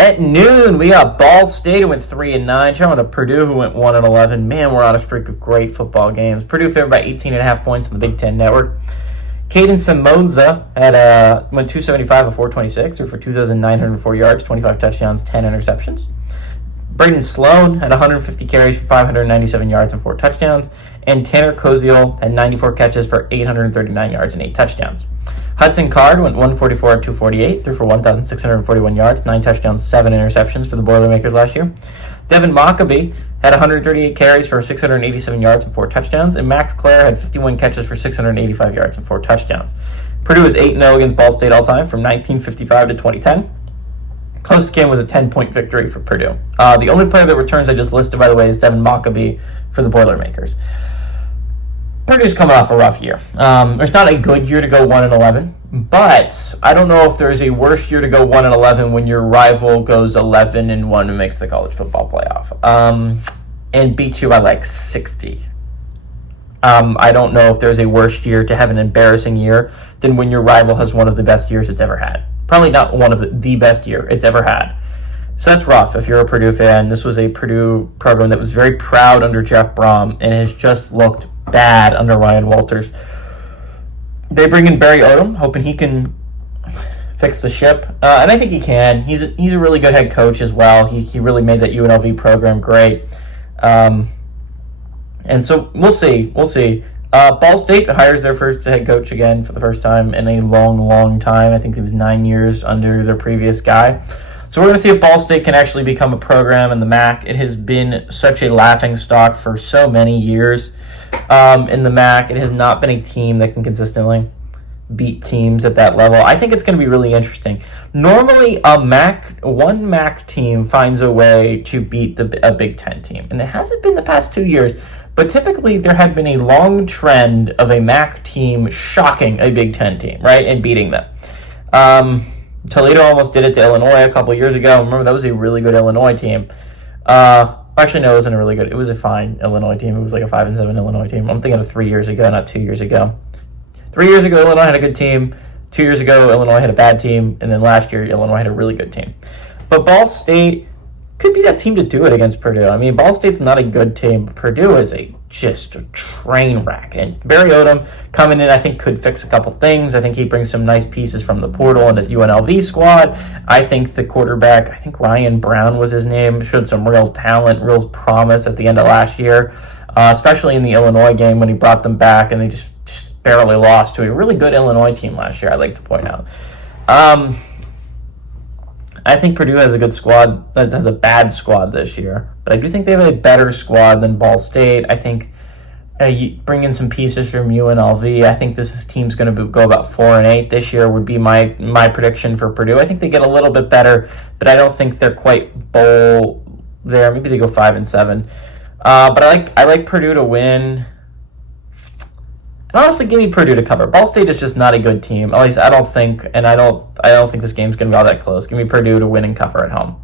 At noon, we got Ball State, who went 3-9. Checking to Purdue, who went 1-11. Man, we're on a streak of great football games. Purdue favored by 18.5 points on the Big Ten Network. Caden Simonza went 275 and 426, threw for 2,904 yards, 25 touchdowns, 10 interceptions. Braden Sloan had 150 carries for 597 yards and 4 touchdowns. And Tanner Koziel had 94 catches for 839 yards and 8 touchdowns. Hudson Card went 144 at 248, threw for 1,641 yards, 9 touchdowns, 7 interceptions for the Boilermakers last year. Devin Mockabee had 138 carries for 687 yards and 4 touchdowns, and Max Clare had 51 catches for 685 yards and 4 touchdowns. Purdue is 8-0 against Ball State all time from 1955 to 2010. Closest game was a 10-point victory for Purdue. The only player that returns I just listed, by the way, is Devin Mockabee for the Boilermakers. Purdue's coming off a rough year. There's not a good year to go 1-11, but I don't know if there's a worse year to go 1-11 when your rival goes 11-1 and makes the college football playoff and beats you by like 60. I don't know if there's a worse year to have an embarrassing year than when your rival has one of the best years it's ever had. Probably not one of the best year it's ever had. So that's rough if you're a Purdue fan. This was a Purdue program that was very proud under Jeff Brom and has just looked bad under Ryan Walters. They bring in Barry Odom, hoping he can fix the ship, and I think he can. He's a really good head coach as well. He really made that UNLV program great, and so we'll see. Ball State hires their first head coach again for the first time in a long time. I think it was 9 years under their previous guy. So we're going to see if Ball State can actually become a program in the MAC. It has been such a laughingstock for so many years in the MAC. It has not been a team that can consistently beat teams at that level. I think it's going to be really interesting. Normally, one MAC team finds a way to beat a Big Ten team, and it hasn't been the past 2 years. But typically, there had been a long trend of a MAC team shocking a Big Ten team, right, and beating them. Toledo almost did it to Illinois a couple years ago. Remember, that was a really good Illinois team. Actually, no, it wasn't a really good. It was a fine Illinois team. It was like a 5-7 Illinois team. I'm thinking of 3 years ago, not 2 years ago. 3 years ago, Illinois had a good team. 2 years ago, Illinois had a bad team. And then last year, Illinois had a really good team. But Ball State could be that team to do it against Purdue. I mean, Ball State's not a good team, but Purdue is just a train wreck. And Barry Odom coming in, I think, could fix a couple things. I think he brings some nice pieces from the portal and his UNLV squad. I think the quarterback, I think Ryan Brown was his name, showed some real talent, real promise at the end of last year, especially in the Illinois game when he brought them back and they just barely lost to a really good Illinois team last year, I'd like to point out. I think Purdue has a good squad that has a bad squad this year, but I do think they have a better squad than Ball State. I think you bring in some pieces from UNLV. I think this team's going to go about 4-8 this year would be my prediction for Purdue. I think they get a little bit better, but I don't think they're quite bowl there. Maybe they go 5-7. But I like Purdue to win. And honestly, give me Purdue to cover. Ball State is just not a good team. At least I don't think, and I don't think this game's going to be all that close. Give me Purdue to win and cover at home.